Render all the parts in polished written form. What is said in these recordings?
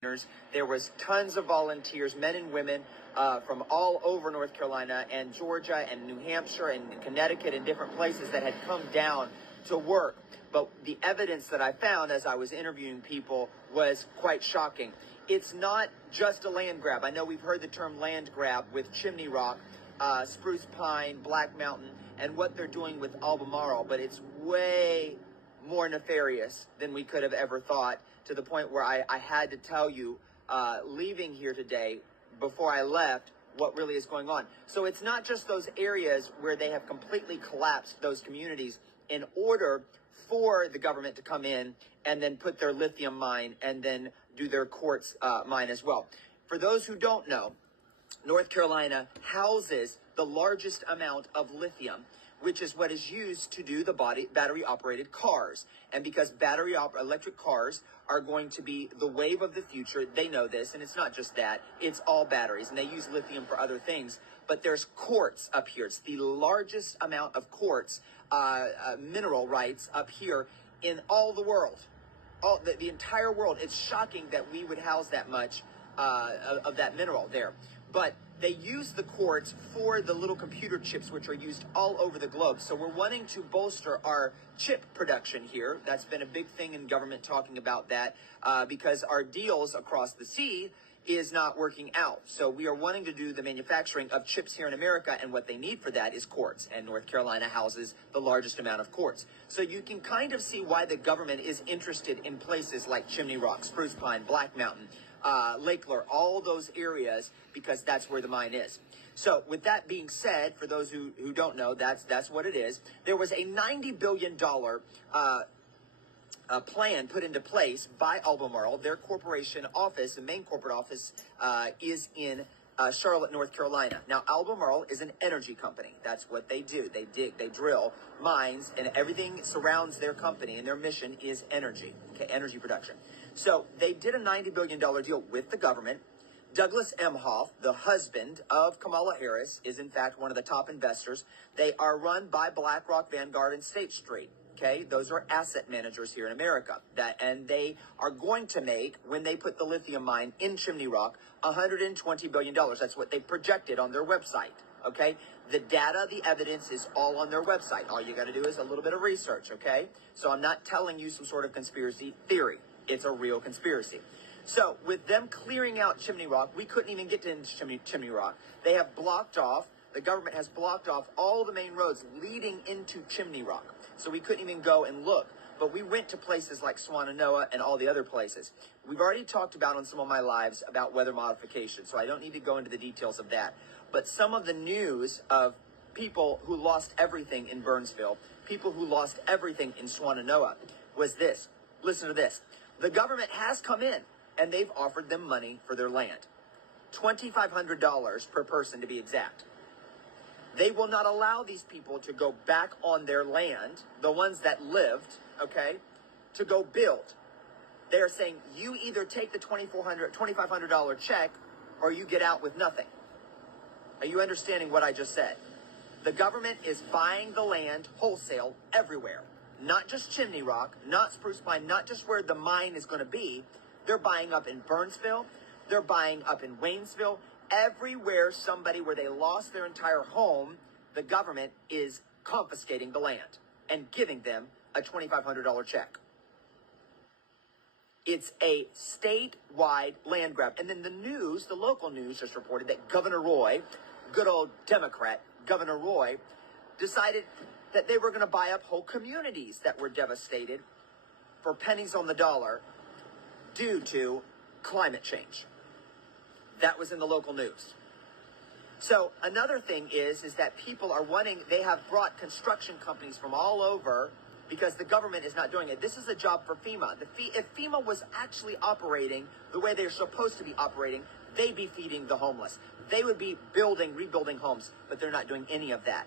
There was tons of volunteers, men and women from all over North Carolina and Georgia and New Hampshire and Connecticut and different places that had come down to work. But the evidence that I found as I was interviewing people was quite shocking. It's not just a land grab. I know we've heard the term land grab with Chimney Rock, Spruce Pine, Black Mountain, and what they're doing with Albemarle, but it's way more nefarious than we could have ever thought, to the point where I had to tell you, leaving here today, before I left, what really is going on. So it's not just those areas where they have completely collapsed those communities in order for the government to come in and then put their lithium mine and then do their quartz mine as well. For those who don't know, North Carolina houses the largest amount of lithium, which is what is used to do the battery-operated cars. And because electric cars are going to be the wave of the future, they know this, and it's not just that, it's all batteries, and they use lithium for other things. But there's quartz up here. It's the largest amount of quartz mineral rights up here in all the world, the entire world. It's shocking that we would house that much of that mineral there. But they use the quartz for the little computer chips, which are used all over the globe. So we're wanting to bolster our chip production here. That's been a big thing in government, talking about that, because our deals across the sea is not working out. So we are wanting to do the manufacturing of chips here in America, and what they need for that is quartz. And North Carolina houses the largest amount of quartz. So you can kind of see why the government is interested in places like Chimney Rock, Spruce Pine, Black Mountain, Lake Lure, all those areas, because that's where the mine is. So with that being said, for those who don't know, that's what it is. There was a $90 billion plan put into place by Albemarle. Their corporation office, the main corporate office, is in Charlotte, North Carolina. Now, Albemarle is an energy company. That's what they do. They dig, they drill mines, and everything surrounds their company, and their mission is energy, energy production. So they did a $90 billion deal with the government. Douglas Emhoff, the husband of Kamala Harris, is in fact one of the top investors. They are run by Black Rock, Vanguard, and State Street. Okay, those are asset managers here in America. And they are going to make, when they put the lithium mine in Chimney Rock, $120 billion. That's what they projected on their website. Okay, the data, the evidence is all on their website. All you got to do is a little bit of research. Okay, so I'm not telling you some sort of conspiracy theory. It's a real conspiracy. So with them clearing out Chimney Rock, we couldn't even get to Chimney Rock. They have blocked off, the government has blocked off all the main roads leading into Chimney Rock. So we couldn't even go and look. But we went to places like Swannanoa and all the other places. We've already talked about on some of my lives about weather modification, so I don't need to go into the details of that. But some of the news of people who lost everything in Burnsville, people who lost everything in Swannanoa, was this. Listen to this. The government has come in, and they've offered them money for their land. $2,500 per person, to be exact. They will not allow these people to go back on their land, the ones that lived, okay, to go build. They're saying, you either take the $2,500 check or you get out with nothing. Are you understanding what I just said? The government is buying the land wholesale everywhere. Not just Chimney Rock, not Spruce Pine, not just where the mine is going to be. They're buying up in Burnsville. They're buying up in Waynesville. Everywhere where they lost their entire home, the government is confiscating the land and giving them a $2,500 check. It's a statewide land grab. And then the news, the local news, just reported that Governor Roy, good old Democrat, Governor Roy, decided that they were going to buy up whole communities that were devastated for pennies on the dollar due to climate change. That was in the local news. So another thing is that people are they have brought construction companies from all over because the government is not doing it. This is a job for FEMA. If FEMA was actually operating the way they're supposed to be operating, they'd be feeding the homeless. They would be rebuilding homes, but they're not doing any of that.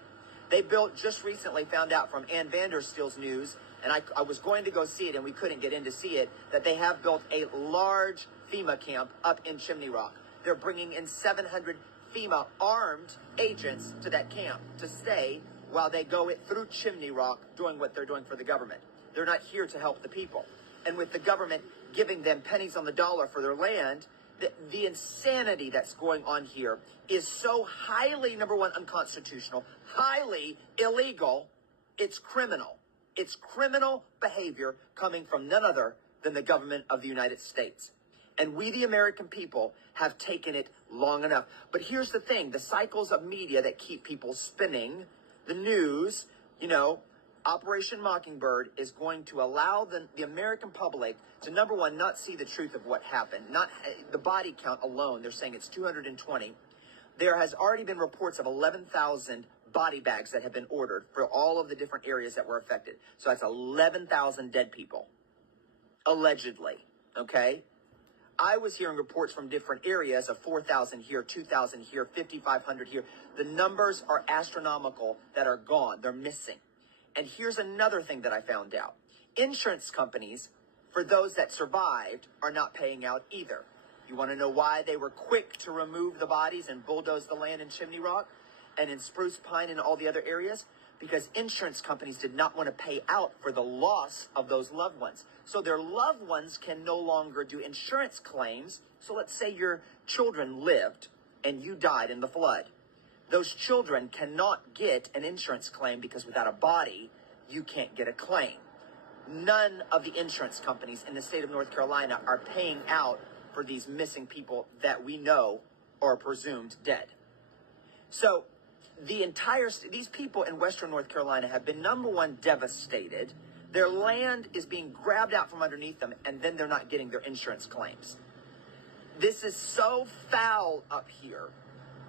They just recently found out from Ann Vandersteel's news, and I was going to go see it and we couldn't get in to see it, that they have built a large FEMA camp up in Chimney Rock. They're bringing in 700 FEMA armed agents to that camp to stay while they go through Chimney Rock doing what they're doing for the government. They're not here to help the people. and with the government giving them pennies on the dollar for their land, the insanity that's going on here is so highly, number one, unconstitutional, highly illegal. It's criminal. It's criminal behavior coming from none other than the government of the United States. And we, the American people, have taken it long enough. But here's the thing, the cycles of media that keep people spinning, the news, Operation Mockingbird is going to allow the American public to, number one, not see the truth of what happened. Not the body count alone. They're saying it's 220. There has already been reports of 11,000 body bags that have been ordered for all of the different areas that were affected. So that's 11,000 dead people, allegedly, okay? I was hearing reports from different areas of 4,000 here, 2,000 here, 5,500 here. The numbers are astronomical that are gone. They're missing. And here's another thing that I found out. Insurance companies, for those that survived, are not paying out either. You want to know why they were quick to remove the bodies and bulldoze the land in Chimney Rock and in Spruce Pine and all the other areas? Because insurance companies did not want to pay out for the loss of those loved ones. So their loved ones can no longer do insurance claims. So let's say your children lived and you died in the flood. Those children cannot get an insurance claim because without a body, you can't get a claim. None of the insurance companies in the state of North Carolina are paying out for these missing people that we know are presumed dead. So these people in Western North Carolina have been, number one, devastated. Their land is being grabbed out from underneath them, and then they're not getting their insurance claims. This is so foul up here.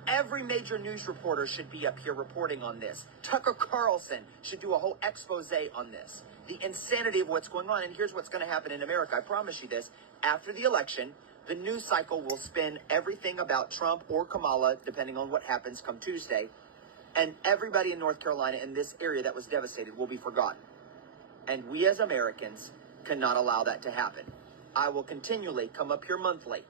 Every major news reporter should be up here reporting on this. Tucker Carlson should do a whole expose on this. The insanity of what's going on. And here's what's going to happen in America. I promise you this. After the election, the news cycle will spin everything about Trump or Kamala, depending on what happens come Tuesday. And everybody in North Carolina in this area that was devastated will be forgotten. And we as Americans cannot allow that to happen. I will continually come up here monthly.